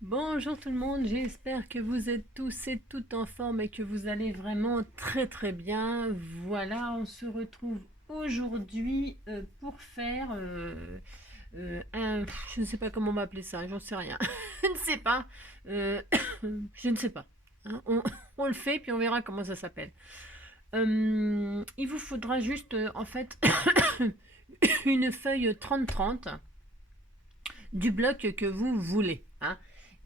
Bonjour tout le monde, j'espère que vous êtes tous et toutes en forme et que vous allez vraiment très bien. Voilà, on se retrouve aujourd'hui pour faire je ne sais pas comment on va appeler ça, j'en sais rien. Je ne sais pas. Euh, je ne sais pas. Hein, on le fait puis on verra comment ça s'appelle. Il vous faudra juste en fait une feuille 30-30 du bloc que vous voulez. Hein.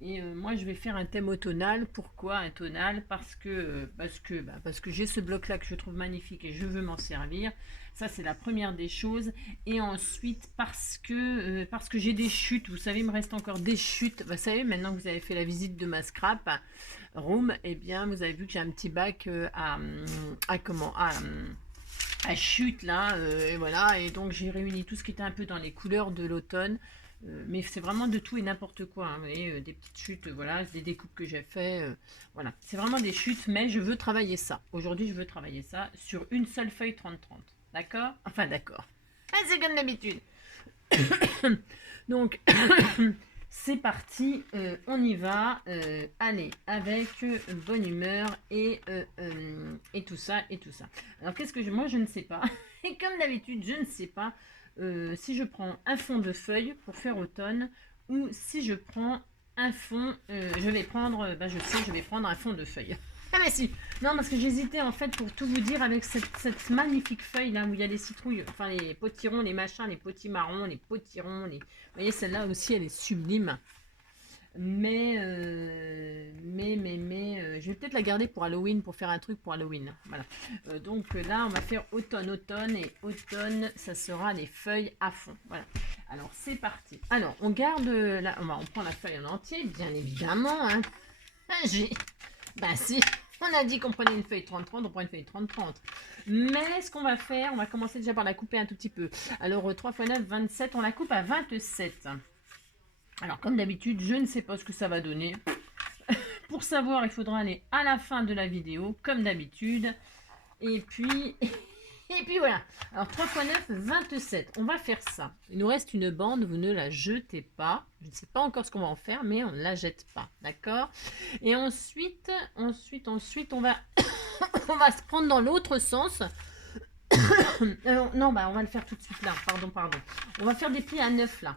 Et moi, je vais faire un thème automnal. Pourquoi un tonal? Parce que j'ai ce bloc-là que je trouve magnifique et je veux m'en servir. Ça, c'est la première des choses. Et ensuite, parce que j'ai des chutes. Vous savez, il me reste encore des chutes. Vous savez, maintenant que vous avez fait la visite de ma scrap room, eh bien, vous avez vu que j'ai un petit bac à chute là. Et voilà. Et donc, j'ai réuni tout ce qui était un peu dans les couleurs de l'automne. Mais c'est vraiment de tout et n'importe quoi. Hein, vous voyez, des petites chutes, voilà, des découpes que j'ai fait. Voilà, c'est vraiment des chutes, mais je veux travailler ça. Aujourd'hui, je veux travailler ça sur une seule feuille 30-30. D'accord? Enfin, d'accord. Ah, c'est comme d'habitude. Donc, c'est parti, on y va. Allez, avec bonne humeur et tout ça, et tout ça. Alors, moi, je ne sais pas. Et comme d'habitude, je ne sais pas si je prends un fond de feuilles pour faire automne ou si je prends un fond, je vais prendre, je sais, je vais prendre un fond de feuilles. Ah mais si, non parce que j'hésitais en fait pour tout vous dire avec cette magnifique feuille là où il y a les citrouilles, enfin les potirons, les machins, les potimarrons, les potirons, vous voyez celle-là aussi elle est sublime. Je vais peut-être la garder pour Halloween, pour faire un truc pour Halloween. Voilà. Donc là, on va faire automne, et automne, ça sera les feuilles à fond. Voilà. Alors, c'est parti. Alors, on garde on prend la feuille en entier, bien évidemment. Hein. J'ai... si, on a dit qu'on prenait une feuille 30-30, on prend une feuille 30-30. Mais ce qu'on va faire, on va commencer déjà par la couper un tout petit peu. Alors, 3 x 9, 27, on la coupe à 27. Alors, comme d'habitude, je ne sais pas ce que ça va donner. Pour savoir, il faudra aller à la fin de la vidéo, comme d'habitude. Et puis, et puis voilà. Alors, 3 x 9, 27. On va faire ça. Il nous reste une bande, vous ne la jetez pas. Je ne sais pas encore ce qu'on va en faire, mais on ne la jette pas. D'accord? Et ensuite, on va, on va se prendre dans l'autre sens. Non, on va le faire tout de suite là. Pardon. On va faire des plis à 9 là.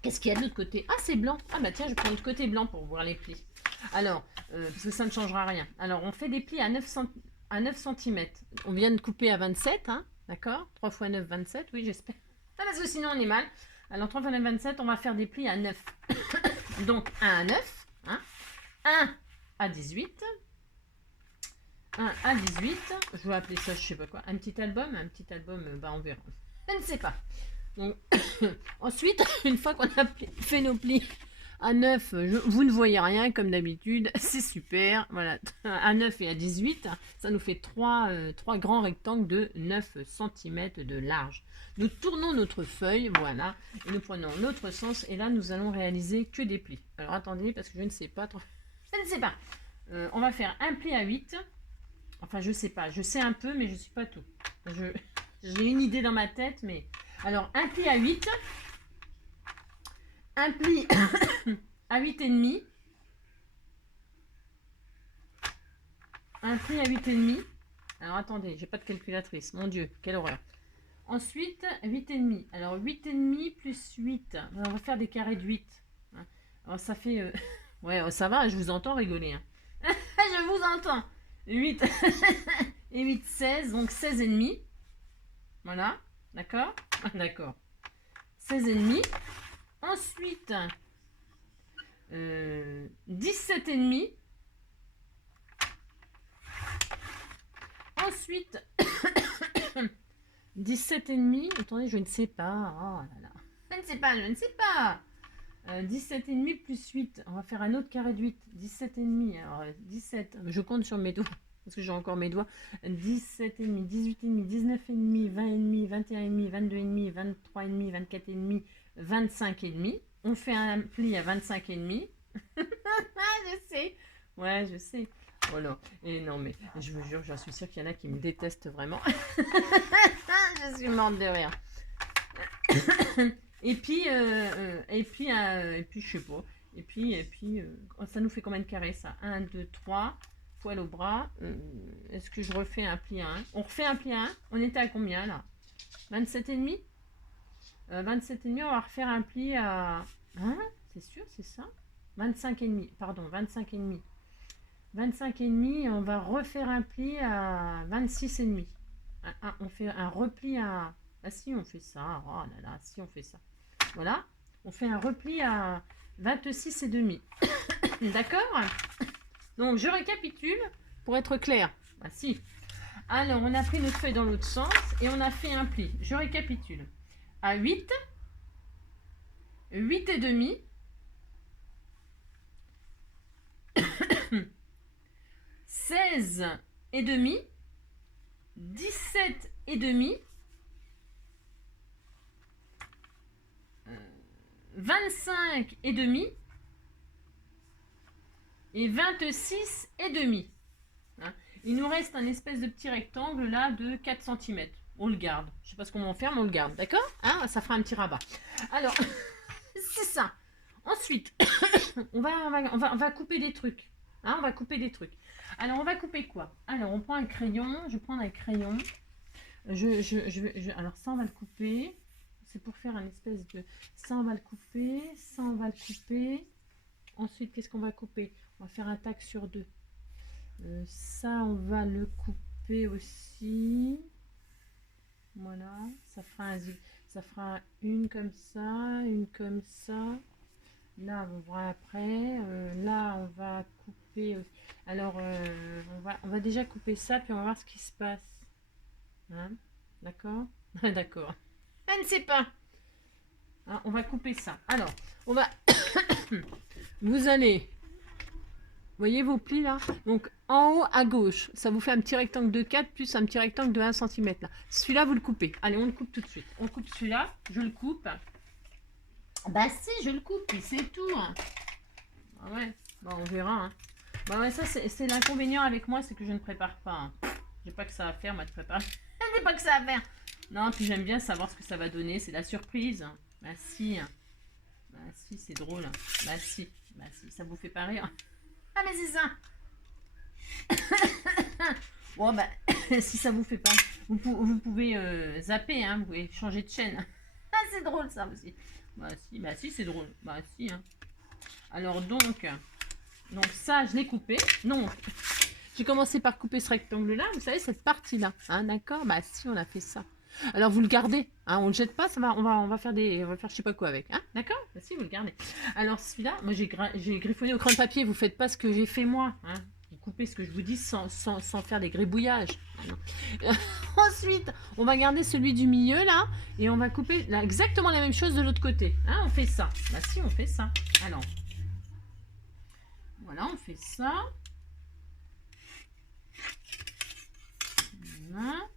Qu'est-ce qu'il y a de l'autre côté? Ah, c'est blanc. Ah, bah tiens, je prends le côté blanc pour voir les plis. Alors, parce que ça ne changera rien. Alors, on fait des plis à 9 cm. On vient de couper à 27, hein, d'accord? 3 x 9, 27, oui, j'espère. Ah, parce que sinon, on est mal. Alors, 3 x 9, 27, on va faire des plis à 9. Donc, 1 à 9, hein, 1 à 18, 1 à 18. Je vais appeler ça, je sais pas quoi. Un petit album, on verra. Je ne sais pas. Donc, ensuite, une fois qu'on a fait nos plis à 9, vous ne voyez rien comme d'habitude, c'est super. Voilà, à 9 et à 18, ça nous fait 3 grands rectangles de 9 cm de large. Nous tournons notre feuille, voilà, et nous prenons notre sens, et là nous allons réaliser que des plis. Alors attendez, parce que je ne sais pas trop. Je ne sais pas. On va faire un pli à 8. Enfin, je sais pas. Je sais un peu, mais je ne suis pas tout. J'ai une idée dans ma tête, mais... Alors, un pli à 8. Un pli à 8,5. Un pli à 8,5. Alors, attendez, j'ai pas de calculatrice. Mon Dieu, quelle horreur. Ensuite, 8,5. Alors, 8,5 plus 8. On va faire des carrés de 8. Alors, ça fait... Ouais, ça va, je vous entends rigoler. Hein. Je vous entends. 8 et 8, 16. Donc, 16,5. Voilà. D'accord? D'accord. 16,5. Ensuite, 17,5. Ensuite, 17,5. Attendez, je ne sais pas. Oh là là. Je ne sais pas. 17,5 plus 8. On va faire un autre carré de 8. 17,5. Alors, 17. Je compte sur mes doigts. Parce que j'ai encore mes doigts. 17,5, 18,5, 19,5, 20,5, 21,5, 22,5, 23,5, 24,5, 25,5. On fait un pli à 25,5. Je sais. Ouais, je sais. Oh non. Et non, mais je vous jure, j'en suis sûre qu'il y en a qui me détestent vraiment. Je suis morte de rire. Et puis, je sais pas. Et puis ça nous fait combien de carrés ça? 1, 2, 3, poil au bras. Est-ce que je refais un pli à 1? On refait un pli à 1. On était à combien là? 27,5. 27,5, on va refaire un pli à... Hein? C'est sûr, c'est ça? 25,5, pardon, 25,5. 25,5, on va refaire un pli à 26,5. On fait un repli à... Ah si, on fait ça. Oh là là, si on fait ça. Voilà. On fait un repli à 26,5. D'accord? Donc, je récapitule pour être clair. Ah si. Alors, on a pris notre feuille dans l'autre sens et on a fait un pli. Je récapitule. À 8, 8,5, 16,5, 17,5, 25,5 et 26,5. Hein. Il nous reste un espèce de petit rectangle là de 4 cm. On le garde. Je sais pas ce qu'on va en faire, mais on le garde. D'accord? Hein, ça fera un petit rabat. Alors, c'est ça. Ensuite, on va couper des trucs. Hein, on va couper des trucs. Alors, on va couper quoi? Alors, on prend un crayon. Je vais prendre un crayon. Alors, ça, on va le couper. C'est pour faire un espèce de... Ça, on va le couper. Ça, on va le couper. Ensuite, qu'est-ce qu'on va couper? On va faire un tac sur 2. Ça, on va le couper aussi. Voilà. Ça fera une comme ça, une comme ça. Là, on verra après. Là, on va couper. Alors, on va déjà couper ça, puis on va voir ce qui se passe. Hein? D'accord? D'accord. Elle ne sait pas. Hein, on va couper ça. Alors, on va... Vous allez... Voyez vos plis là? Donc, en haut à gauche, ça vous fait un petit rectangle de 4 plus un petit rectangle de 1 cm là. Celui-là, vous le coupez. Allez, on le coupe tout de suite. On coupe celui-là. Je le coupe. Bah si, je le coupe, et c'est tout. Hein. Ah ouais, bon, on verra. Hein. Bah ouais, ça c'est l'inconvénient avec moi, c'est que je ne prépare pas. Hein. J'ai pas que ça à faire, moi, de préparer. J'ai pas que ça à faire. Non, puis j'aime bien savoir ce que ça va donner, c'est la surprise. Bah si. Bah si, c'est drôle. Bah si, ça vous fait pas rire. Ah mais c'est ça. Bon bah, si ça vous fait pas, vous pouvez zapper, hein, vous pouvez changer de chaîne. Ah c'est drôle ça aussi. Bah si c'est drôle. Bah si. Hein. Alors donc ça je l'ai coupé. Non, j'ai commencé par couper ce rectangle là. Vous savez cette partie là, hein, d'accord? Bah si on a fait ça. Alors vous le gardez, hein, on le jette pas, ça va, on va faire je sais pas quoi avec, hein, d'accord? Bah, si vous le gardez. Alors celui-là, moi j'ai griffonné au crayon de papier. Vous faites pas ce que j'ai fait moi, hein. Vous coupez ce que je vous dis sans faire des gribouillages. Ensuite, on va garder celui du milieu là et on va couper là, exactement la même chose de l'autre côté. Hein, on fait ça. Bah si, on fait ça. Alors, voilà, on fait ça. Voilà.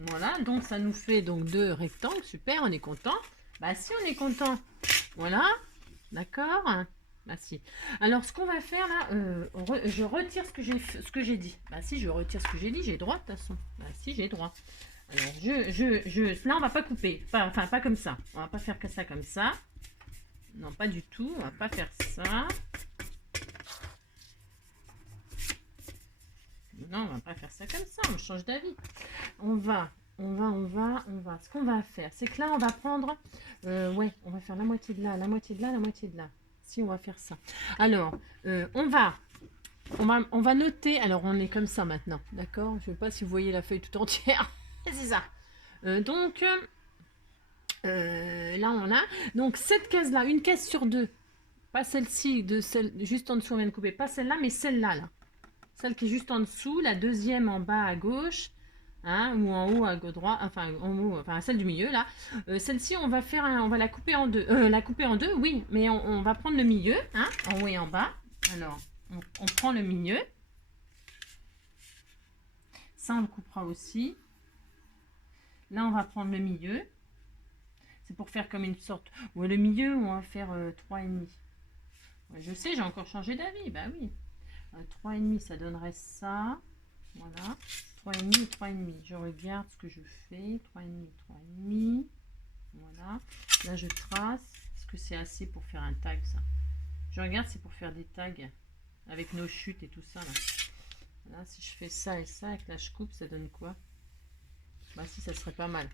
Voilà, donc ça nous fait donc 2 rectangles. Super, on est content. Bah si, on est content. Voilà, d'accord. Bah si. Alors ce qu'on va faire là, je retire ce que j'ai dit. Bah si, je retire ce que j'ai dit, j'ai droit de toute façon. Bah si, j'ai droit. Alors là on va pas couper, enfin pas comme ça. On va pas faire que ça comme ça. Non, pas du tout. On va pas faire ça. Non, on va pas faire ça comme ça. On change d'avis. On va. Ce qu'on va faire, c'est que là, on va prendre... ouais, on va faire la moitié de là, la moitié de là, la moitié de là. Si, on va faire ça. Alors, on va noter... Alors, on est comme ça maintenant, d'accord? Je ne sais pas si vous voyez la feuille tout entière. C'est ça. Donc, là, on a... Donc, cette case-là, une case sur 2. Pas celle-ci, juste en dessous, on vient de couper. Pas celle-là, mais celle-là, là. Celle qui est juste en dessous, la deuxième en bas à gauche. Hein, ou en haut à droite, enfin en haut, enfin celle du milieu là. Celle-ci, on va la couper en deux. Oui, mais on va prendre le milieu, hein, en haut et en bas. Alors, on prend le milieu. Ça, on le coupera aussi. Là, on va prendre le milieu. C'est pour faire comme une sorte. Ou le milieu, on va faire 3,5. Ouais, je sais, j'ai encore changé d'avis. Bah oui. 3,5, ça donnerait ça. Voilà. 3,5 et 3,5. Je regarde ce que je fais. 3,5, 3,5. Voilà. Là, je trace. Est-ce que c'est assez pour faire un tag, ça? Je regarde, c'est pour faire des tags avec nos chutes et tout ça, là. Là, si je fais ça et ça, et que là, je coupe, ça donne quoi? Bah si, ça serait pas mal.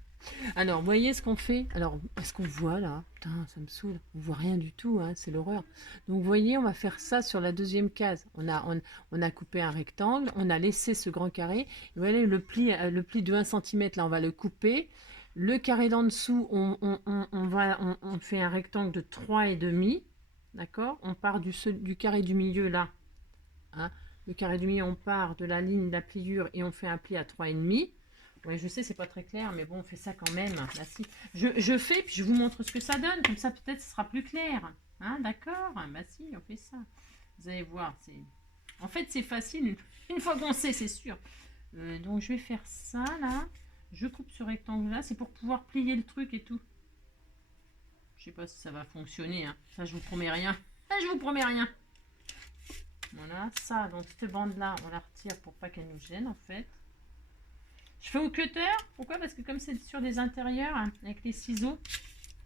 Alors, vous voyez ce qu'on fait? Alors, est-ce qu'on voit là? Putain, ça me saoule. On voit rien du tout, hein, c'est l'horreur. Donc, vous voyez, on va faire ça sur la deuxième case. On a coupé un rectangle, on a laissé ce grand carré. Et vous voyez, le pli de 1 cm, là, on va le couper. Le carré d'en dessous, on fait un rectangle de 3,5. D'accord? On part du carré du milieu, là. Hein, le carré du milieu, on part de la ligne de la pliure et on fait un pli à 3,5. Ouais, je sais, c'est pas très clair, mais bon, on fait ça quand même. Là, si. Je fais, puis je vous montre ce que ça donne. Comme ça, peut-être, ce sera plus clair. Hein, d'accord? Bah si, on fait ça. Vous allez voir. En fait, c'est facile. Une fois qu'on sait, c'est sûr. Donc, je vais faire ça, là. Je coupe ce rectangle-là. C'est pour pouvoir plier le truc et tout. Je sais pas si ça va fonctionner. Hein. Ça, je vous promets rien. Ça, je vous promets rien. Voilà, ça. Donc, cette bande-là, on la retire pour pas qu'elle nous gêne, en fait. Je fais au cutter. Pourquoi? Parce que comme c'est sur des intérieurs, hein, avec les ciseaux,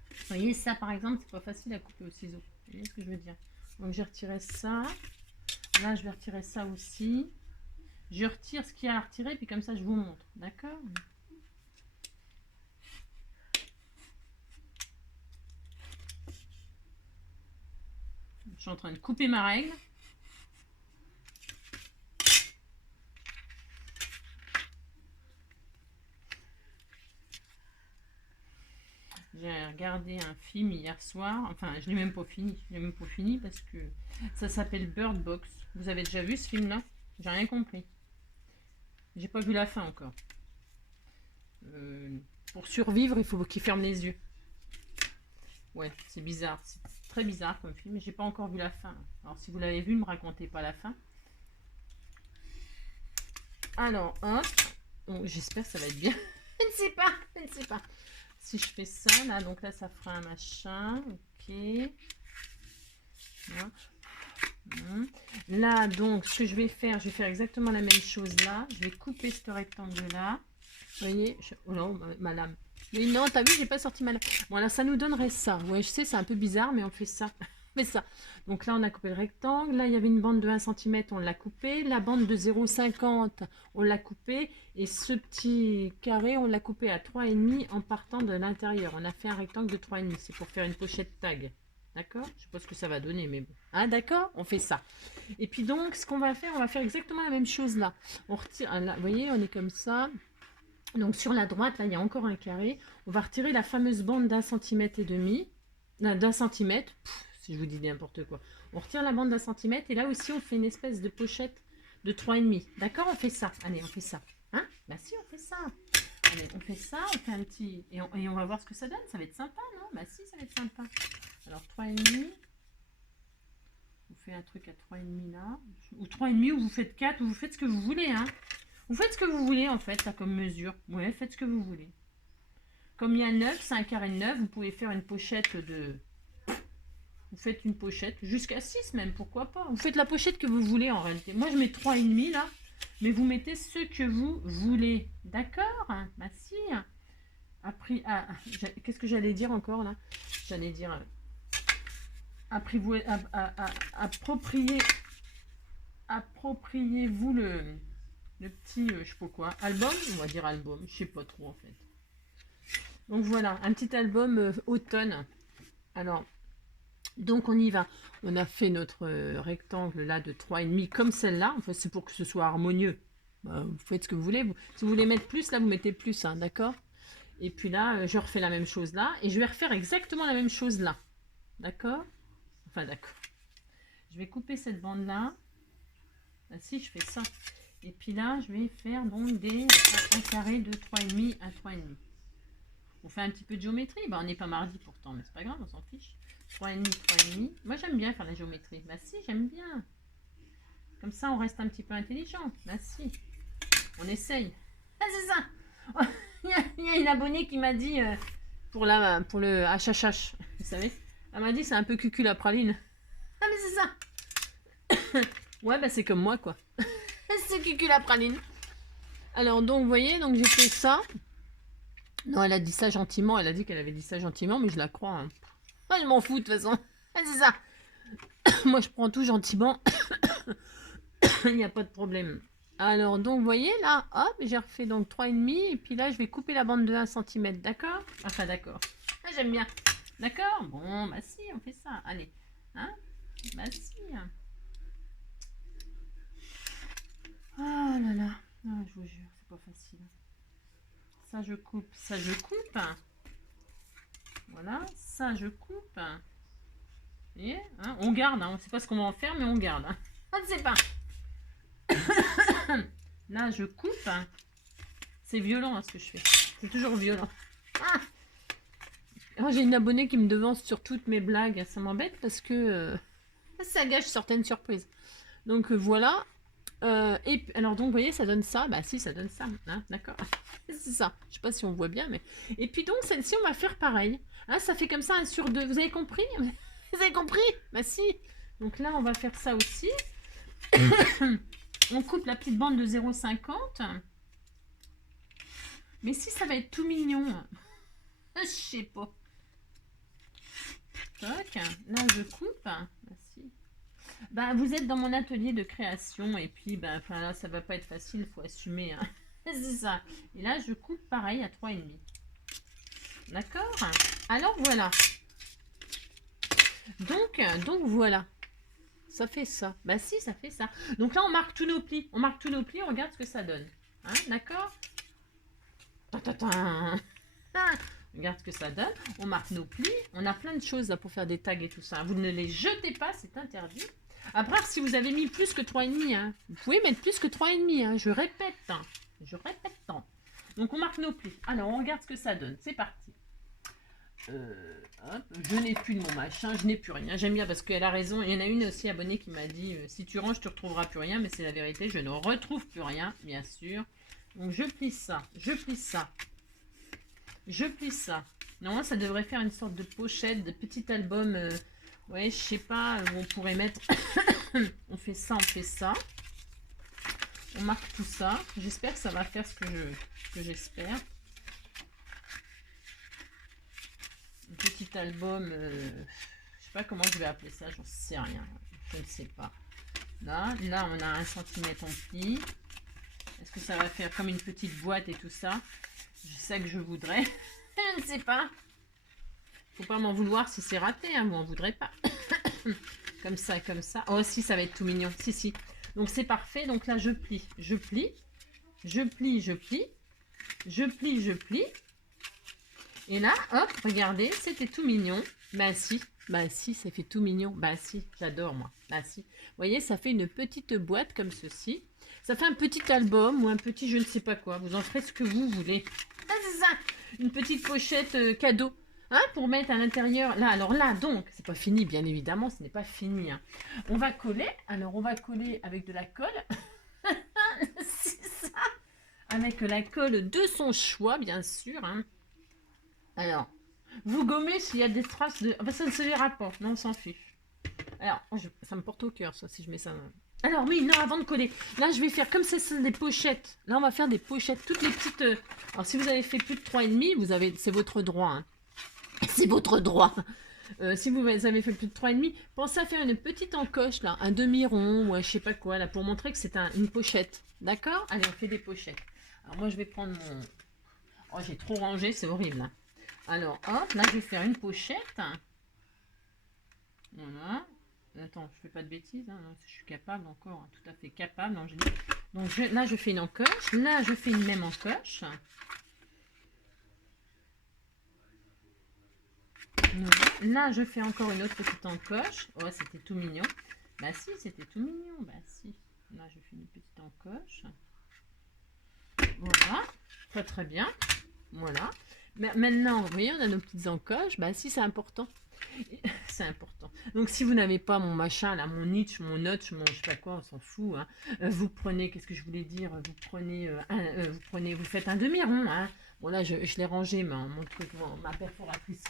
vous voyez, ça par exemple, c'est pas facile à couper au ciseau. Vous voyez ce que je veux dire? Donc j'ai retiré ça. Là, je vais retirer ça aussi. Je retire ce qu'il y a à retirer, puis comme ça, je vous montre. D'accord? Je suis en train de couper ma règle. J'ai regardé un film hier soir. Enfin, je l'ai même pas fini. Je l'ai même pas fini parce que ça s'appelle Bird Box. Vous avez déjà vu ce film-là? J'ai rien compris. J'ai pas vu la fin encore. Pour survivre, il faut qu'il ferme les yeux. Ouais, c'est bizarre. C'est très bizarre comme film. Mais j'ai pas encore vu la fin. Alors, si vous l'avez vu, ne me racontez pas la fin. Alors, hop. Bon, j'espère que ça va être bien. Je ne sais pas. Je ne sais pas. Si je fais ça, là, donc là, ça fera un machin. Ok. Voilà. Là, donc, ce que je vais faire exactement la même chose là. Je vais couper ce rectangle-là. Vous voyez? Oh non, ma lame. Mais non, t'as vu, j'ai pas sorti ma lame. Bon, alors, ça nous donnerait ça. Ouais, je sais, c'est un peu bizarre, mais on fait ça. On fait ça. Donc là, on a coupé le rectangle. Là, il y avait une bande de 1 cm, on l'a coupé. La bande de 0,50, on l'a coupé. Et ce petit carré, on l'a coupé à 3,5 en partant de l'intérieur. On a fait un rectangle de 3,5. C'est pour faire une pochette tag. D'accord? Je sais pas ce que ça va donner, mais bon. Hein, d'accord? On fait ça. Et puis donc, ce qu'on va faire, on va faire exactement la même chose là. On retire, là, vous voyez, on est comme ça. Donc sur la droite, là, il y a encore un carré. On va retirer la fameuse bande d'1,5 cm. D'un centimètre. Si je vous dis n'importe quoi. On retire la bande d'1 cm. Et là aussi, on fait une espèce de pochette de 3,5. D'accord? On fait ça. Allez, on fait ça. Hein? Bah si, on fait ça. Allez, on fait ça. On fait un petit... Et on va voir ce que ça donne. Ça va être sympa, non? Bah si, ça va être sympa. Alors 3,5. Vous faites un truc à 3,5 là. Ou 3,5, ou vous faites 4, ou vous faites ce que vous voulez. Hein. Vous faites ce que vous voulez en fait, ça comme mesure. Ouais, faites ce que vous voulez. Comme il y a 9, c'est un carré de 9, vous pouvez faire une pochette de... Vous faites une pochette jusqu'à 6 même, pourquoi pas. Vous faites la pochette que vous voulez en réalité. Moi je mets 3,5 là, mais vous mettez ce que vous voulez. D'accord? Bah si. Après, qu'est-ce que j'allais dire encore là? J'allais dire... Appropriez-vous le petit, je sais pas quoi, album, on va dire album, je sais pas trop en fait. Donc voilà, un petit album automne. Alors, donc on y va. On a fait notre rectangle là de 3,5 comme celle-là. Enfin, c'est pour que ce soit harmonieux. Bah, vous faites ce que vous voulez. Si vous voulez mettre plus, là, vous mettez plus, hein, d'accord? Et puis là, je refais la même chose là. Et je vais refaire exactement la même chose là. D'accord? Enfin, d'accord. Je vais couper cette bande-là. Ah, si, je fais ça. Et puis là, je vais faire donc un carré de 3,5 à 3,5. On fait un petit peu de géométrie. Bah, on n'est pas mardi pourtant, mais c'est pas grave, on s'en fiche. 3,5, 3,5. Moi, j'aime bien faire la géométrie. Bah si, j'aime bien. Comme ça, on reste un petit peu intelligent. Bah si. On essaye. Ah, c'est ça. Il y a une abonnée qui m'a dit pour le HHH, vous savez. Elle m'a dit c'est un peu cucul la praline. Ah mais c'est ça. Ouais bah c'est comme moi quoi. C'est cucul la praline. Alors donc vous voyez, donc j'ai fait ça. Non, elle a dit ça gentiment. Elle a dit qu'elle avait dit ça gentiment, mais je la crois. Hein. Ah, je m'en fous de toute façon. Ah, c'est ça. Moi, je prends tout gentiment. Il n'y a pas de problème. Alors, donc, vous voyez, là, hop, j'ai refait donc 3,5. Et puis là, je vais couper la bande de 1 cm. D'accord? Enfin, d'accord. Ah, j'aime bien. D'accord? Bon, bah si, on fait ça. Allez. Hein? Bah si. Ah là là. Ah, je vous jure, c'est pas facile. Ça, je coupe. Ça, je coupe. Voilà. Ça, je coupe. Et, hein, on garde. Hein. On ne sait pas ce qu'on va en faire, mais on garde. Hein. On ne sait pas. Là, je coupe. C'est violent hein, ce que je fais. C'est toujours violent. Ah oh, j'ai une abonnée qui me devance sur toutes mes blagues. Ça m'embête parce que ça gâche certaines surprises. Donc voilà. Et alors donc vous voyez ça donne ça. Bah si ça donne ça. Hein, d'accord. C'est ça. Je sais pas si on voit bien mais. Et puis donc celle-ci on va faire pareil. Hein, ça fait comme ça 1 sur 2. Vous avez compris? Vous avez compris? Bah si. Donc là on va faire ça aussi. On coupe la petite bande de 0,50. Mais si ça va être tout mignon. Je sais pas. Toc. Là je coupe. Bah, si. Bah, vous êtes dans mon atelier de création et puis bah, là ça va pas être facile, il faut assumer. Hein. C'est ça. Et là je coupe pareil à 3,5. D'accord? Alors voilà. Donc voilà. Ça fait ça. Bah si, ça fait ça. Donc là on marque tous nos plis. On marque tous nos plis, on regarde ce que ça donne. Hein, d'accord? Regarde ce que ça donne. On marque nos plis. On a plein de choses là pour faire des tags et tout ça. Vous ne les jetez pas, c'est interdit. Après, si vous avez mis plus que 3,5, hein, vous pouvez mettre plus que 3,5. Hein, je répète. Hein, je répète tant. Donc on marque nos plis. Alors on regarde ce que ça donne. C'est parti. Hop, je n'ai plus de mon machin, je n'ai plus rien. J'aime bien parce qu'elle a raison. Il y en a une aussi abonnée qui m'a dit si tu ranges, tu ne retrouveras plus rien. Mais c'est la vérité, je ne retrouve plus rien, bien sûr. Donc je plie ça, je plie ça. Je plie ça. Normalement, ça devrait faire une sorte de pochette, de petit album. Ouais, je sais pas où on pourrait mettre. On fait ça, on fait ça. On marque tout ça. J'espère que ça va faire ce que j'espère. Un petit album. Je sais pas comment je vais appeler ça. J'en sais rien. Je ne sais pas. Là, on a 1 cm en pli. Est-ce que ça va faire comme une petite boîte et tout ça? Je sais que je voudrais. Je ne sais pas. Faut pas m'en vouloir si c'est raté. Hein, vous m'en voudrez pas. Comme ça, comme ça. Oh si, ça va être tout mignon. Si, si. Donc c'est parfait. Donc là, je plie. Je plie. Je plie, je plie. Je plie, je plie. Et là, hop, regardez, c'était tout mignon. Bah si, ça fait tout mignon. Bah si, j'adore moi. Bah si. Vous voyez, ça fait une petite boîte comme ceci. Ça fait un petit album ou un petit je ne sais pas quoi. Vous en ferez ce que vous voulez. Ah, c'est ça. Une petite pochette cadeau. Hein, pour mettre à l'intérieur. Là, alors là, donc, c'est pas fini, bien évidemment, ce n'est pas fini. Hein. On va coller. Alors, on va coller avec de la colle. C'est ça. Avec la colle de son choix, bien sûr. Hein. Alors, vous gommez s'il y a des traces de... Enfin, ça ne se verra pas. Non, on s'en fiche. Alors, ça me porte au cœur, ça, si je mets ça... Alors, oui, non, avant de coller. Là, je vais faire comme ça, c'est des pochettes. Là, on va faire des pochettes. Toutes les petites... Alors, si vous avez fait plus de 3,5, c'est votre droit. Hein. C'est votre droit. Si vous avez fait plus de 3,5, pensez à faire une petite encoche, là. Un demi-rond, ou je sais pas quoi, là, pour montrer que c'est une pochette. D'accord? Allez, on fait des pochettes. Alors, moi, je vais prendre mon... Oh, j'ai trop rangé, c'est horrible. Hein. Alors, hop, là, je vais faire une pochette. Voilà. Attends, je fais pas de bêtises. Hein. Je suis capable encore, hein, tout à fait capable. Donc, là, je fais une encoche. Là, je fais une même encoche. Là, je fais encore une autre petite encoche. Oh, c'était tout mignon. Bah si, c'était tout mignon. Bah si. Là, je fais une petite encoche. Voilà. Très, très bien. Voilà. Mais maintenant, vous voyez, on a nos petites encoches. Bah si, c'est important. C'est important. Donc, si vous n'avez pas mon machin, là, mon niche, mon notch, mon je sais pas quoi, on s'en fout. Hein. Vous prenez, qu'est-ce que je voulais dire? Vous prenez, vous faites un demi-rond. Hein. Bon, là, je l'ai rangé, mon truc, ma perforatrice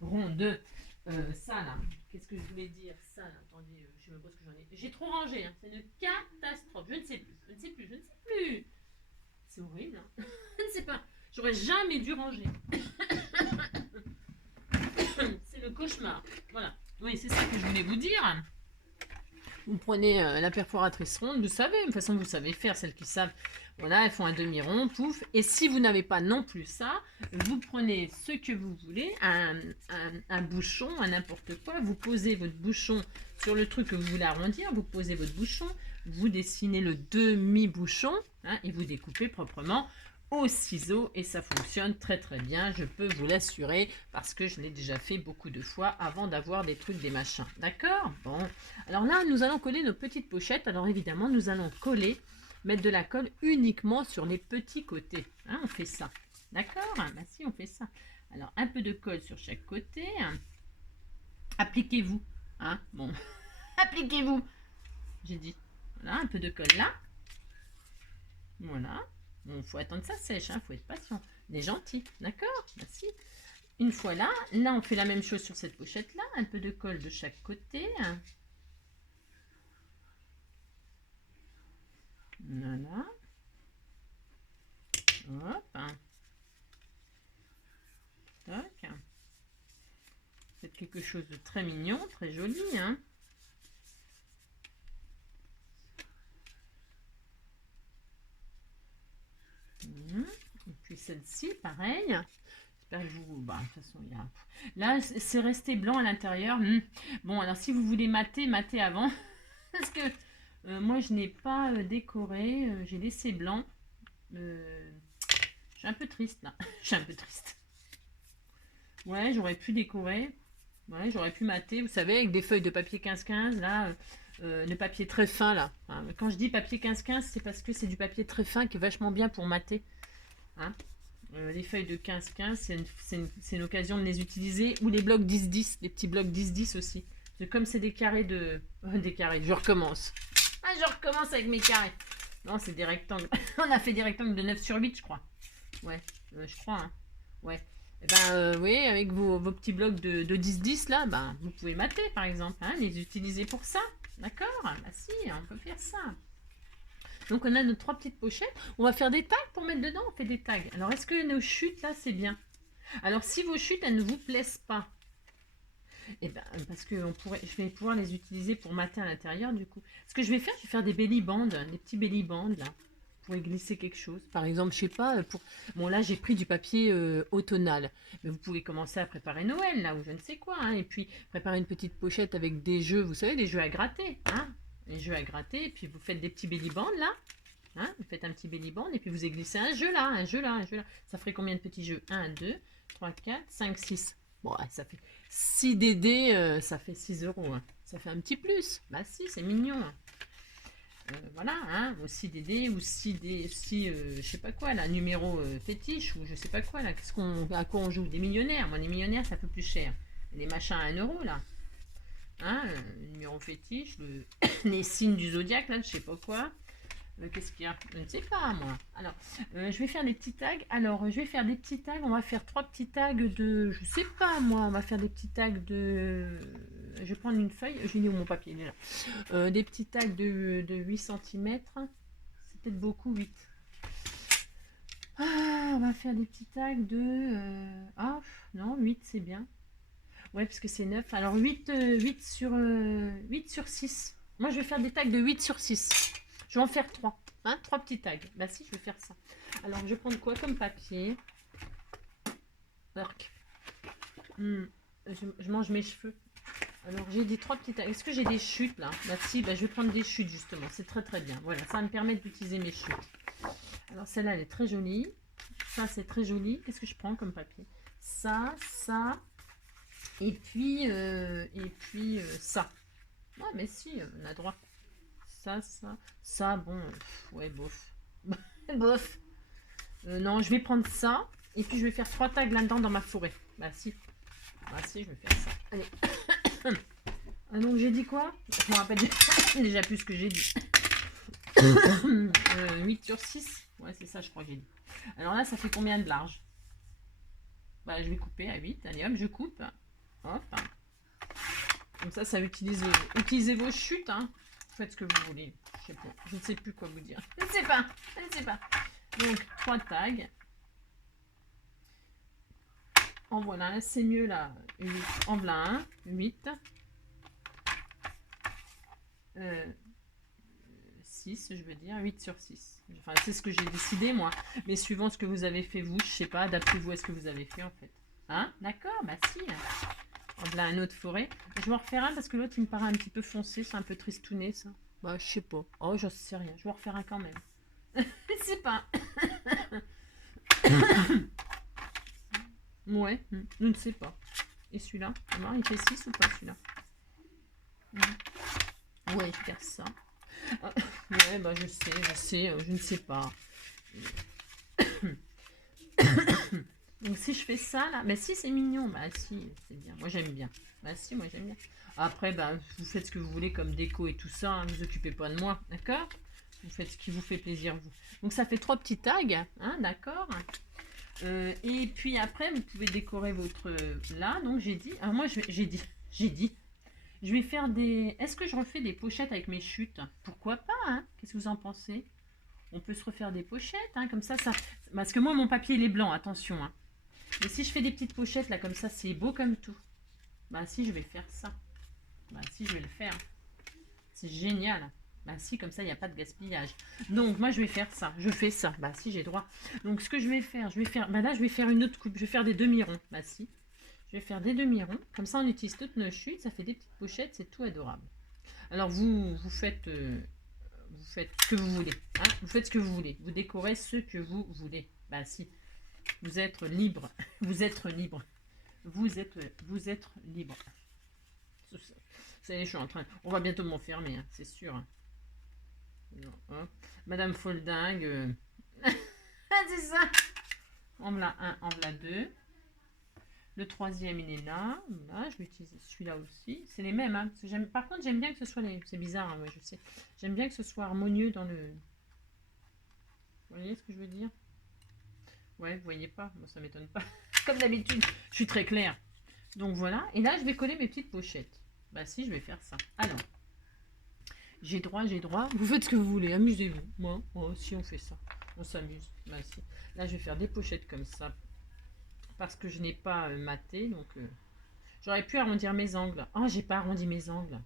ronde. Ça, là, qu'est-ce que je voulais dire? Ça, là, attendez, je sais même pas ce que j'en ai. J'ai trop rangé. Hein. C'est une catastrophe. Je ne sais plus. Je ne sais plus. Je ne sais plus. C'est horrible. Hein. Je ne sais pas. J'aurais jamais dû ranger. C'est le cauchemar. Voilà. Oui, c'est ça que je voulais vous dire. Vous prenez la perforatrice ronde, vous savez, de toute façon vous savez faire, celles qui savent, voilà, elles font un demi-rond, pouf. Et si vous n'avez pas non plus ça, vous prenez ce que vous voulez, un bouchon, un n'importe quoi, vous posez votre bouchon sur le truc que vous voulez arrondir, vous posez votre bouchon, vous dessinez le demi-bouchon, hein, et vous découpez proprement au ciseau et ça fonctionne très très bien, je peux vous l'assurer parce que je l'ai déjà fait beaucoup de fois avant d'avoir des trucs, des machins. D'accord? Bon, alors là nous allons coller nos petites pochettes. Alors évidemment nous allons coller, mettre de la colle uniquement sur les petits côtés, hein, on fait ça. D'accord? Bah si, on fait ça. Alors un peu de colle sur chaque côté, appliquez-vous, hein, bon, appliquez-vous, j'ai dit. Voilà, un peu de colle là, voilà. Bon, faut attendre que ça sèche, hein, faut être patient. On est gentil, d'accord? Merci. Une fois là, on fait la même chose sur cette pochette-là. Un peu de colle de chaque côté. Voilà. Hop. Tac. Faites quelque chose de très mignon, très joli, hein. Et puis celle-ci, pareil. J'espère que vous... Bah, de toute façon, il y a... Là, c'est resté blanc à l'intérieur. Bon, alors si vous voulez matez avant. Parce que moi, je n'ai pas décoré. J'ai laissé blanc. Je suis un peu triste, là. Je suis un peu triste. Ouais, j'aurais pu décorer. Ouais, j'aurais pu mater, vous savez, avec des feuilles de papier 15-15, là, le papier très fin, là. Hein, quand je dis papier 15-15, c'est parce que c'est du papier très fin qui est vachement bien pour mater. Hein. Les feuilles de 15-15, c'est une occasion de les utiliser. Ou les blocs 10-10, les petits blocs 10-10 aussi. Comme c'est des carrés de... des carrés, je recommence. Ah, je recommence avec mes carrés. Non, c'est des rectangles. On a fait des rectangles de 9/8, je crois. Ouais, je crois, hein. Ouais. Eh ben, oui, avec vos petits blocs de 10-10 là, ben, vous pouvez mater par exemple, hein, les utiliser pour ça. D'accord? Bah si, on peut faire ça. Donc on a nos 3 petites pochettes. On va faire des tags pour mettre dedans, on fait des tags. Alors est-ce que nos chutes là, c'est bien? Alors si vos chutes, elles ne vous plaisent pas, et ben, parce que je vais pouvoir les utiliser pour mater à l'intérieur du coup. Ce que je vais faire des belly bands, des petits belly bands là. Pour y glisser quelque chose. Par exemple, je sais pas, bon là j'ai pris du papier automnal, mais vous pouvez commencer à préparer Noël là, ou je ne sais quoi, hein, et puis préparer une petite pochette avec des jeux, vous savez, des jeux à gratter, hein, les jeux à gratter, et puis vous faites des petits belly bands là, hein, vous faites un petit belly band, et puis vous y glissez un jeu là, un jeu là, un jeu là. Ça ferait combien de petits jeux? 1, 2, 3, 4, 5, 6. Bon, ça fait 6 DD, ça fait 6 €, hein. Ça fait un petit plus. Bah si, c'est mignon. Voilà, hein, aussi DD ou si je sais pas quoi là, numéro fétiche ou je sais pas quoi là, à quoi on joue, des millionnaires. Moi les millionnaires ça peut plus cher, les machins à 1 € là, hein, numéro fétiche, les signes du zodiaque là, je sais pas quoi. Qu'est-ce qu'il y a? Je ne sais pas moi. Alors je vais faire des petits tags. Alors je vais faire des petits tags, on va faire 3 petits tags de, je sais pas moi, on va faire des petits tags de, je vais prendre une feuille, j'ai mis où mon papier, il est là. Des petits tags de 8 cm, c'est peut-être beaucoup, 8. Ah, on va faire des petits tags de, ah non, 8 c'est bien. Ouais, parce que c'est 9. Alors 8 sur 6. Moi je vais faire des tags de 8 sur 6. Je vais en faire 3. Hein, 3 petits tags. Bah si, je vais faire ça. Alors, je vais prendre quoi comme papier? Je mange mes cheveux. Alors, j'ai dit 3 petits tags. Est-ce que j'ai des chutes là? Bah si, bah, je vais prendre des chutes justement. C'est très très bien. Voilà, ça va me permettre d'utiliser mes chutes. Alors, celle-là, elle est très jolie. Ça, c'est très joli. Qu'est-ce que je prends comme papier? Ça. Et puis ça. Ouais, mais si, on a droit. Ça, bon, ouais, bof. Bof. Non, je vais prendre ça, et puis je vais faire 3 tags là-dedans dans ma forêt. Bah si, je vais faire ça. Allez. Ah, donc j'ai dit quoi? Je me rappelle déjà plus ce que j'ai dit. 8 sur 6. Ouais, c'est ça, je crois que j'ai dit. Alors là, ça fait combien de large? Bah, je vais couper à 8. Allez, hop, je coupe. Hop. Comme ça utilisez vos chutes, hein. Faites ce que vous voulez. Je ne sais plus quoi vous dire. Je ne sais pas. Donc, 3 tags. En voilà, c'est mieux là. 8. En voilà un. 8. 6, je veux dire. 8 sur 6. Enfin, c'est ce que j'ai décidé, moi. Mais suivant ce que vous avez fait, vous, je sais pas, adaptez-vous à ce que vous avez fait, en fait. Hein? D'accord, bah si. En voilà un autre forêt. Je vais en refaire un parce que l'autre, il me paraît un petit peu foncé. C'est un peu tristouné, ça. Bah, je sais pas. Oh, j'en sais rien. Je vais en refaire un quand même. Je sais pas. Ouais, je ne sais pas. Et celui-là, il fait 6 ou pas celui-là? Ouais, je garde ça. Ouais, bah je sais, je ne sais pas. Donc si je fais ça là, mais si c'est mignon, bah si, c'est bien. Moi j'aime bien. Bah si, moi j'aime bien. Après, bah vous faites ce que vous voulez comme déco et tout ça, hein, vous occupez pas de moi, d'accord? Vous faites ce qui vous fait plaisir, vous. Donc ça fait 3 petits tags, hein, d'accord? Et puis après, vous pouvez décorer votre... là, donc j'ai dit... Alors moi, j'ai dit... Je vais faire des... Est-ce que je refais des pochettes avec mes chutes? Pourquoi pas, hein? Qu'est-ce que vous en pensez? On peut se refaire des pochettes, hein, comme ça... Parce que moi, mon papier, il est blanc, attention, hein. Mais si je fais des petites pochettes, là, comme ça, c'est beau comme tout. Bah si, je vais faire ça. Bah si, je vais le faire. C'est génial. Bah si, comme ça, il n'y a pas de gaspillage. Donc, moi, je vais faire ça. Je fais ça. Bah si, j'ai droit. Donc, ce que je vais faire... Bah là, je vais faire une autre coupe. Je vais faire des demi-ronds. Bah si. Je vais faire des demi-ronds. Comme ça, on utilise toutes nos chutes. Ça fait des petites pochettes. C'est tout adorable. Alors, vous faites ce que vous voulez. Hein, vous faites ce que vous voulez. Vous décorez ce que vous voulez. Bah si. Vous êtes libre. Vous êtes libre. Vous êtes libre. Ça y est, je suis en train... On va bientôt m'enfermer, hein, c'est sûr. Non, hein. Madame Folding. C'est ça. En voilà un, en voilà deux. Le troisième, il est là. Là, je vais utiliser celui-là aussi. C'est les mêmes. Hein, par contre, j'aime bien que ce soit les... C'est bizarre, hein, ouais, je sais. J'aime bien que ce soit harmonieux dans le... Vous voyez ce que je veux dire? Ouais, vous voyez pas? Bon, ça m'étonne pas. Comme d'habitude, je suis très claire. Donc voilà. Et là, je vais coller mes petites pochettes. Bah si, je vais faire ça. Alors, j'ai droit. Vous faites ce que vous voulez, amusez-vous. Moi, oh, si on fait ça, on s'amuse. Bah si. Là, je vais faire des pochettes comme ça. Parce que je n'ai pas maté, donc... J'aurais pu arrondir mes angles. Oh, j'ai pas arrondi mes angles.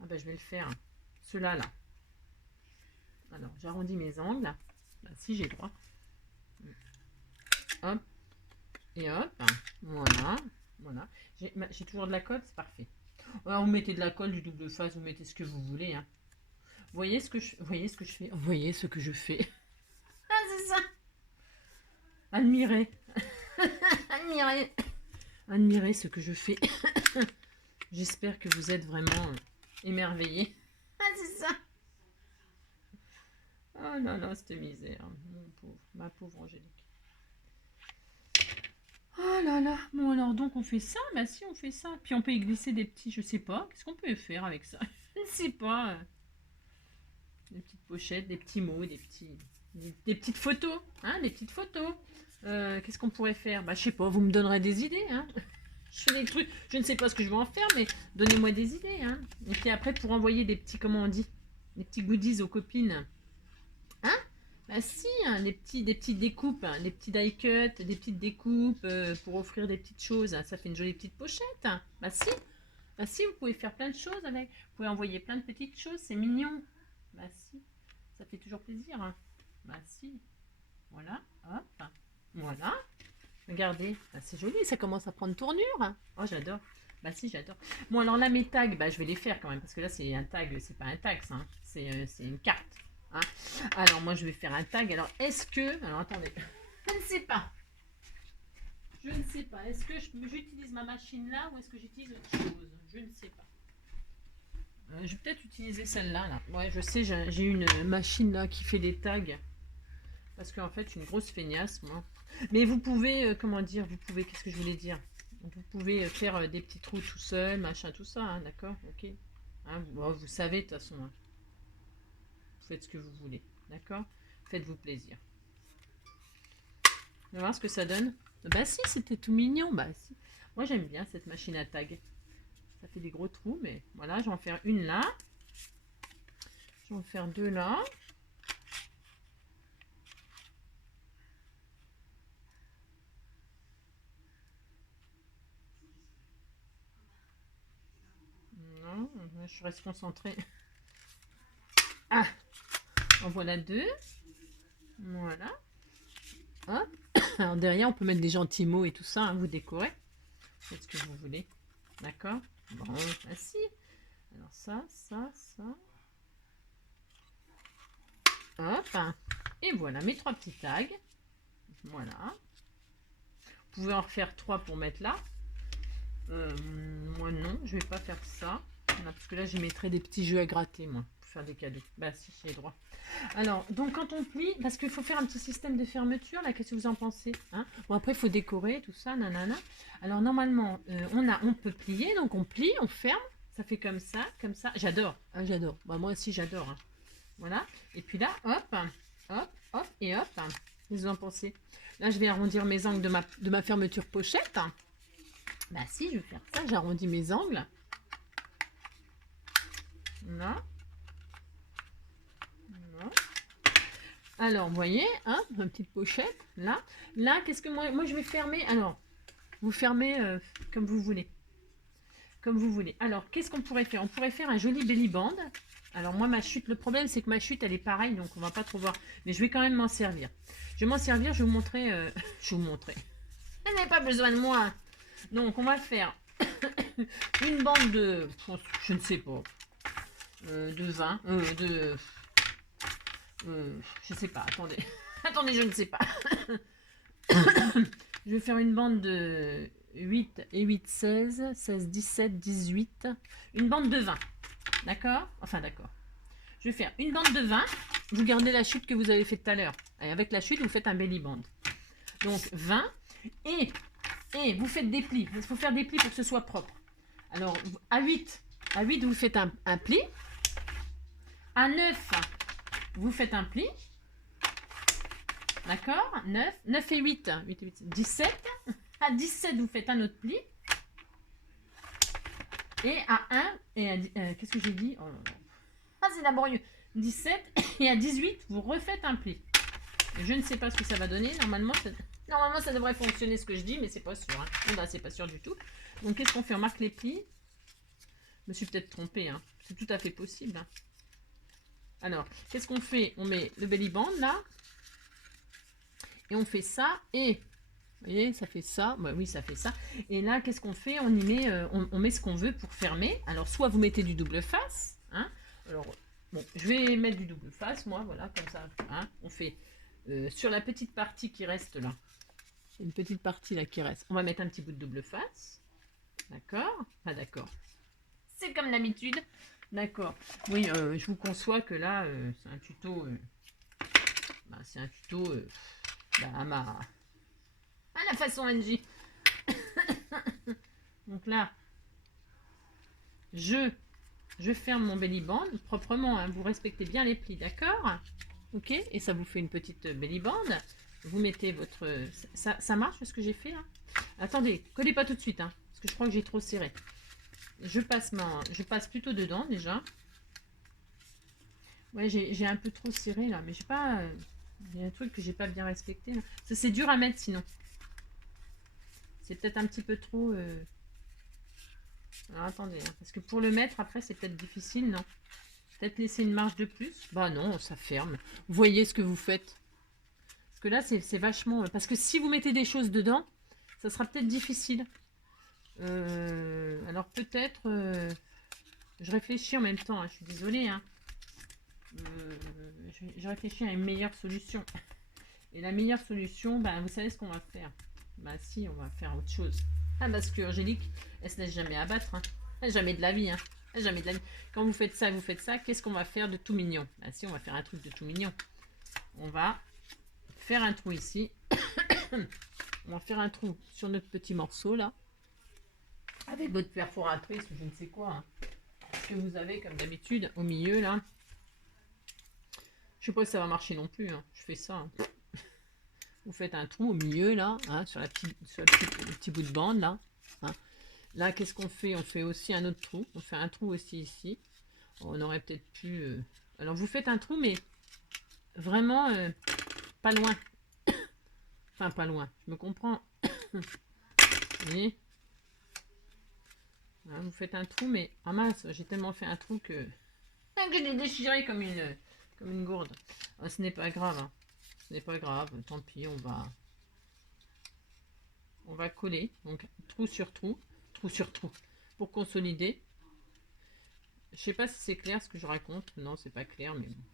Ah bah je vais le faire. Ceux-là, là. Alors, j'arrondis mes angles. Bah, si j'ai droit. Hop. Et hop. Voilà. Voilà. J'ai toujours de la colle, c'est parfait. Alors, vous mettez de la colle, du double face, vous mettez ce que vous voulez. Hein. Vous voyez ce que je fais? Vous voyez ce que je fais? Ah, c'est ça. Admirez. Admirez. Admirez ce que je fais. J'espère que vous êtes vraiment émerveillés. Ah, c'est ça. Oh là là, cette misère. Mon pauvre, ma pauvre Angélique. Oh là là. Bon, alors, donc, on fait ça. Bah si, on fait ça. Puis, on peut y glisser des petits, je sais pas. Qu'est-ce qu'on peut faire avec ça? Je ne sais pas. Des petites pochettes, des petits mots, des petites photos. Hein, des petites photos. Qu'est-ce qu'on pourrait faire? Bah, je sais pas. Vous me donnerez des idées, hein. Je fais des trucs, je ne sais pas ce que je vais en faire, mais donnez-moi des idées. Hein. Et puis après, pour envoyer des petits, comment on dit, des petits goodies aux copines. Hein? Bah si, hein, des petites découpes, hein, des petits die cut, des petites découpes pour offrir des petites choses. Hein. Ça fait une jolie petite pochette. Hein. Bah si, vous pouvez faire plein de choses avec. Vous pouvez envoyer plein de petites choses, c'est mignon. Bah si, ça fait toujours plaisir. Hein. Bah si, voilà, hop, voilà. Regardez, ah, c'est joli, ça commence à prendre tournure. Hein. Oh, j'adore. Bah si, j'adore. Bon, alors là, mes tags, bah, je vais les faire quand même, parce que là, c'est un tag, c'est pas un tag, ça. Hein. C'est une carte. Hein. Alors, moi, je vais faire un tag. Alors, est-ce que... Alors, attendez. Je ne sais pas. Je ne sais pas. Est-ce que j'utilise ma machine là, ou est-ce que j'utilise autre chose? Je ne sais pas. Je vais peut-être utiliser celle-là. Là. Ouais, je sais, j'ai une machine là qui fait des tags. Parce qu'en fait, je suis une grosse feignasse, moi. Mais vous pouvez, comment dire, qu'est-ce que je voulais dire? Vous pouvez faire des petits trous tout seul, machin, tout ça, hein, d'accord? Ok. Hein, vous savez, de toute façon. Hein. Vous faites ce que vous voulez, d'accord? Faites-vous plaisir. On va voir ce que ça donne. Bah si, c'était tout mignon, bah si. Moi, j'aime bien cette machine à tag. Ça fait des gros trous, mais voilà, je vais en faire une là. Je vais en faire deux là. je reste concentrée. Ah, en voilà 2. Voilà. Hop. Alors derrière, on peut mettre des gentils mots et tout ça, hein, vous décorez. Faites ce que vous voulez. D'accord. Bon, ainsi. Alors ça. Hop. Et voilà mes 3 petits tags. Voilà. Vous pouvez en refaire 3 pour mettre là. Moi non, je vais pas faire ça. Voilà, parce que là, je mettrai des petits jeux à gratter, moi, pour faire des cadeaux. Bah si, j'ai droit. Alors, donc quand on plie, parce qu'il faut faire un petit système de fermeture, là, qu'est-ce que vous en pensez, hein? Bon, après, il faut décorer, tout ça, nanana. Alors, normalement, on peut plier, donc on plie, on ferme. Ça fait comme ça, comme ça. J'adore, hein, j'adore. Bah, moi aussi, j'adore. Hein. Voilà. Et puis là, hop, hop, et hop. Qu'est-ce que vous en pensez? Là, je vais arrondir mes angles de ma fermeture pochette. Bah si, je vais faire ça. J'arrondis mes angles. Là. Là. Alors, vous voyez, hein, ma petite pochette. Là, qu'est-ce que moi je vais fermer. Alors, vous fermez comme vous voulez. Comme vous voulez. Alors, qu'est-ce qu'on pourrait faire? On pourrait faire un joli belly band. Alors, moi, ma chute, le problème, c'est que ma chute, elle est pareille, donc on va pas trop voir. Mais je vais quand même m'en servir. Je vais m'en servir, je vais vous montrer. Je vais vous montrer. Vous n'avez pas besoin de moi. Donc, on va faire une bande de... Je ne sais pas. De 20. Je sais pas, attendez. Attendez, je ne sais pas. Je vais faire une bande de 8 et 8, 16, 16, 17, 18. Une bande de 20. D'accord? Enfin, d'accord. Je vais faire une bande de 20. Vous gardez la chute que vous avez fait tout à l'heure. Et avec la chute, vous faites un belly band. Donc, 20. Et vous faites des plis. Il faut faire des plis pour que ce soit propre. Alors, à 8, vous faites un pli. À 9, vous faites un pli. D'accord? 9 et 8. 8 et 8, 17. À 17, vous faites un autre pli. Et à 1, et à qu'est-ce que j'ai dit? Oh là là. Ah, c'est laborieux. 17 et à 18, vous refaites un pli. Je ne sais pas ce que ça va donner. Normalement, ça devrait fonctionner ce que je dis, mais c'est pas sûr. Hein. Là, c'est pas sûr du tout. Donc, qu'est-ce qu'on fait? On marque les plis. Je me suis peut-être trompée. Hein. C'est tout à fait possible. Hein. Alors, qu'est-ce qu'on fait? On met le belly band là. Et on fait ça. Et, vous voyez, ça fait ça. Bah, oui, ça fait ça. Et là, qu'est-ce qu'on fait? On y met, on met ce qu'on veut pour fermer. Alors, soit vous mettez du double face. Hein. Alors, bon, je vais mettre du double face, moi. Voilà, comme ça. Hein. On fait sur la petite partie qui reste là. Une petite partie là qui reste. On va mettre un petit bout de double face. D'accord? Pas d'accord. C'est comme d'habitude. D'accord. Oui, je vous conçois que là, c'est un tuto. C'est un tuto à la façon Angie. Donc là, je ferme mon belly band proprement. Hein, vous respectez bien les plis, d'accord? Ok. Et ça vous fait une petite belly band. Vous mettez votre... Ça marche ce que j'ai fait là? Attendez, collez pas tout de suite. Hein, parce que je crois que j'ai trop serré. Je passe plutôt dedans déjà. Ouais, j'ai un peu trop serré là, mais j'ai pas. Il y a un truc que j'ai pas bien respecté. Là. Ça c'est dur à mettre sinon. C'est peut-être un petit peu trop. Alors attendez, hein, parce que pour le mettre après c'est peut-être difficile, non? Peut-être laisser une marge de plus. Bah non, ça ferme. Vous voyez ce que vous faites. Parce que là c'est vachement. Parce que si vous mettez des choses dedans, ça sera peut-être difficile. Alors peut-être, je réfléchis en même temps, hein, je suis désolée. Hein. Je réfléchis à une meilleure solution. Et la meilleure solution, bah, vous savez ce qu'on va faire? Bah si, on va faire autre chose. Ah, parce que Angélique, elle se laisse jamais abattre. Hein. Jamais de la vie. Hein. Jamais de la vie. Quand vous faites ça, qu'est-ce qu'on va faire de tout mignon? Bah si, on va faire un truc de tout mignon. On va faire un trou ici. On va faire un trou sur notre petit morceau là. Avec votre perforatrice ou je ne sais quoi. Hein. Ce que vous avez comme d'habitude au milieu là. Je sais pas si ça va marcher non plus. Hein. Je fais ça. Hein. Vous faites un trou au milieu là. Hein, sur le petit bout de bande là. Hein. Là, qu'est-ce qu'on fait? On fait aussi un autre trou. On fait un trou aussi ici. On aurait peut-être pu... Alors, vous faites un trou, mais vraiment pas loin. Enfin, pas loin. Je me comprends. Vous voyez? Hein, vous faites un trou, mais ah mince, j'ai tellement fait un trou que je l'ai déchiré comme une gourde. Ah, ce n'est pas grave, hein. Ce n'est pas grave, tant pis, on va coller. Donc trou sur trou, trou sur trou, pour consolider. Je sais pas si c'est clair ce que je raconte. Non, c'est pas clair, mais bon.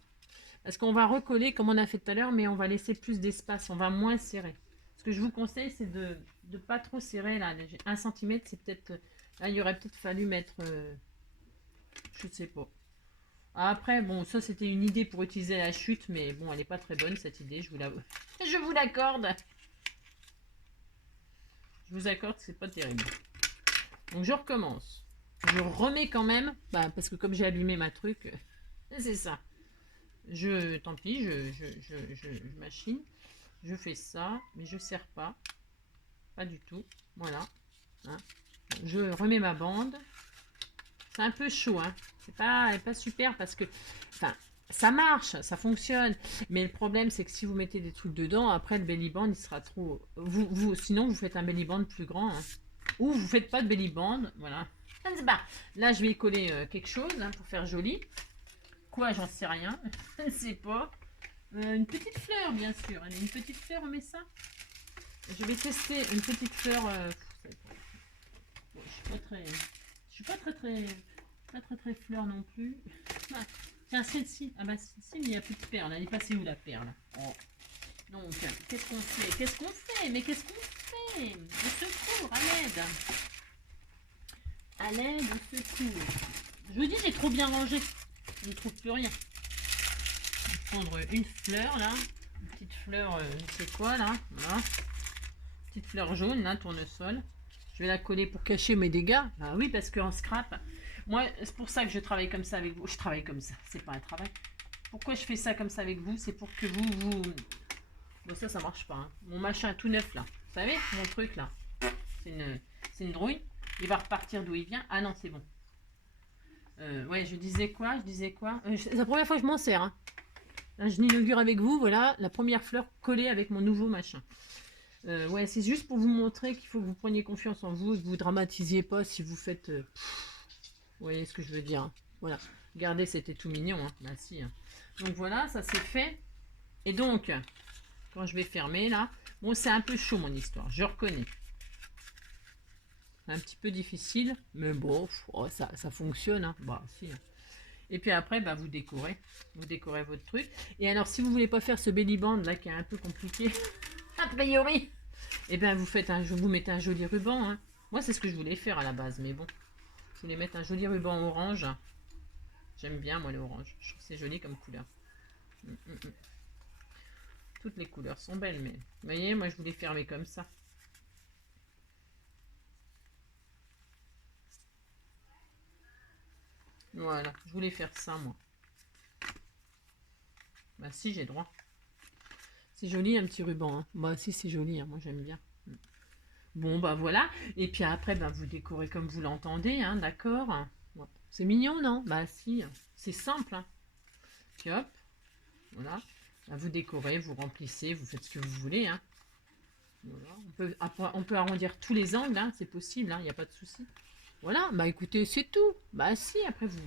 Parce qu'on va recoller comme on a fait tout à l'heure, mais on va laisser plus d'espace, on va moins serrer. Ce que je vous conseille, c'est de ne pas trop serrer là. 1 cm, c'est peut-être. Là, il aurait peut-être fallu mettre. Je sais pas. Après, bon, ça c'était une idée pour utiliser la chute, mais bon, elle n'est pas très bonne cette idée, je vous l'accorde. Je vous accorde, c'est pas terrible. Donc je recommence. Je remets quand même, parce que comme j'ai abîmé ma truc, c'est ça. Tant pis, je machine. Je fais ça, mais je serre pas. Pas du tout. Voilà. Hein. Je remets ma bande. C'est un peu chaud, hein. C'est pas super parce que, enfin, ça marche, ça fonctionne. Mais le problème, c'est que si vous mettez des trucs dedans, après le belly band, il sera trop. Sinon, vous faites un belly band plus grand, hein. Ou vous faites pas de belly band, voilà. Là, je vais y coller quelque chose hein, pour faire joli. Quoi, j'en sais rien. Je ne sais pas. Une petite fleur, bien sûr. Allez, une petite fleur, on met ça. Je vais tester une petite fleur. Bon, je suis pas très fleur non plus. Ah, tiens, celle-ci. Ah bah celle-ci, mais il n'y a plus de perle. Elle est passée où la perle? Oh. Donc, qu'est-ce qu'on fait? Qu'est-ce qu'on fait? Mais qu'est-ce qu'on fait? Au secours, à l'aide. À l'aide, au secours. Je vous dis, j'ai trop bien rangé. Je ne trouve plus rien. Je vais prendre une fleur là. Une petite fleur, c'est quoi là? Voilà. Petite fleur jaune là, tournesol. Je vais la coller pour cacher mes dégâts. Ah oui, parce qu'en scrap, moi, c'est pour ça que je travaille comme ça avec vous. Je travaille comme ça, c'est pas un travail. Pourquoi je fais ça comme ça avec vous? C'est pour que vous... Bon, ça marche pas. Hein. Mon machin tout neuf là. Vous savez, mon truc là. C'est une drouille. Il va repartir d'où il vient. Ah non, c'est bon. Ouais, je disais quoi? C'est la première fois que je m'en sers. Hein. Là, je l'inaugure avec vous. Voilà, la première fleur collée avec mon nouveau machin. Ouais, c'est juste pour vous montrer qu'il faut que vous preniez confiance en vous et que vous dramatisiez pas si vous faites... vous voyez ce que je veux dire. Hein. Voilà. Regardez, c'était tout mignon. Hein. Bah, si, hein. Donc voilà, ça c'est fait. Et donc, quand je vais fermer là... Bon, c'est un peu chaud mon histoire, je reconnais. C'est un petit peu difficile, mais bon, oh, ça fonctionne. Hein. Bah, si. Hein. Et puis après, bah, vous décorez. Vous décorez votre truc. Et alors, si vous voulez pas faire ce belly band là qui est un peu compliqué... A priori, et bien vous mettez un joli ruban. Hein. Moi, c'est ce que je voulais faire à la base, mais bon, je voulais mettre un joli ruban orange. J'aime bien moi l'orange. Je trouve que c'est joli comme couleur. Toutes les couleurs sont belles, mais vous voyez, moi je voulais fermer comme ça. Voilà, je voulais faire ça moi. Bah si, j'ai droit. C'est joli un petit ruban. Hein. Bah si, c'est joli, hein. Moi j'aime bien. Bon, bah voilà. Et puis après, bah, vous décorez comme vous l'entendez, hein, d'accord? Ouais. C'est mignon, non? Bah si, c'est simple. Hein. Puis hop, voilà. Bah, vous décorez, vous remplissez, vous faites ce que vous voulez. Hein. Voilà. On peut arrondir tous les angles, hein, c'est possible, il n'y a pas de souci. Voilà, bah écoutez, c'est tout. Bah si, après vous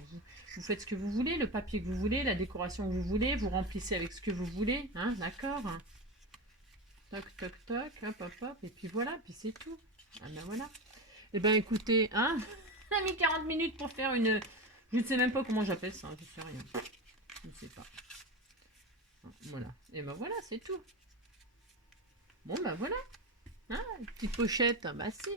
faites ce que vous voulez, le papier que vous voulez, la décoration que vous voulez, vous remplissez avec ce que vous voulez, hein, d'accord? Toc, toc, toc, hop, hop, hop, et puis voilà, puis c'est tout. Ah ben voilà. Et ben écoutez, hein, on a mis 40 minutes pour faire une... Je ne sais même pas comment j'appelle ça, je sais rien. Je ne sais pas. Voilà. Et ben voilà, c'est tout. Bon ben voilà. Hein, petite pochette, bah si.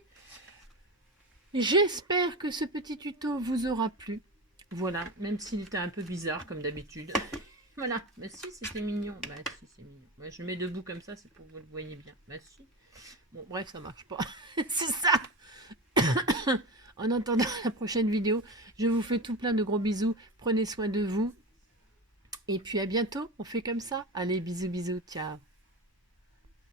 J'espère que ce petit tuto vous aura plu. Voilà, même s'il était un peu bizarre comme d'habitude. Voilà, bah si, c'était mignon. Bah si, c'est mignon. Bah, je mets debout comme ça, c'est pour que vous le voyez bien. Bah si. Bon, bref, ça marche pas. C'est ça. En attendant la prochaine vidéo, je vous fais tout plein de gros bisous. Prenez soin de vous. Et puis à bientôt. On fait comme ça. Allez, bisous, bisous. Ciao.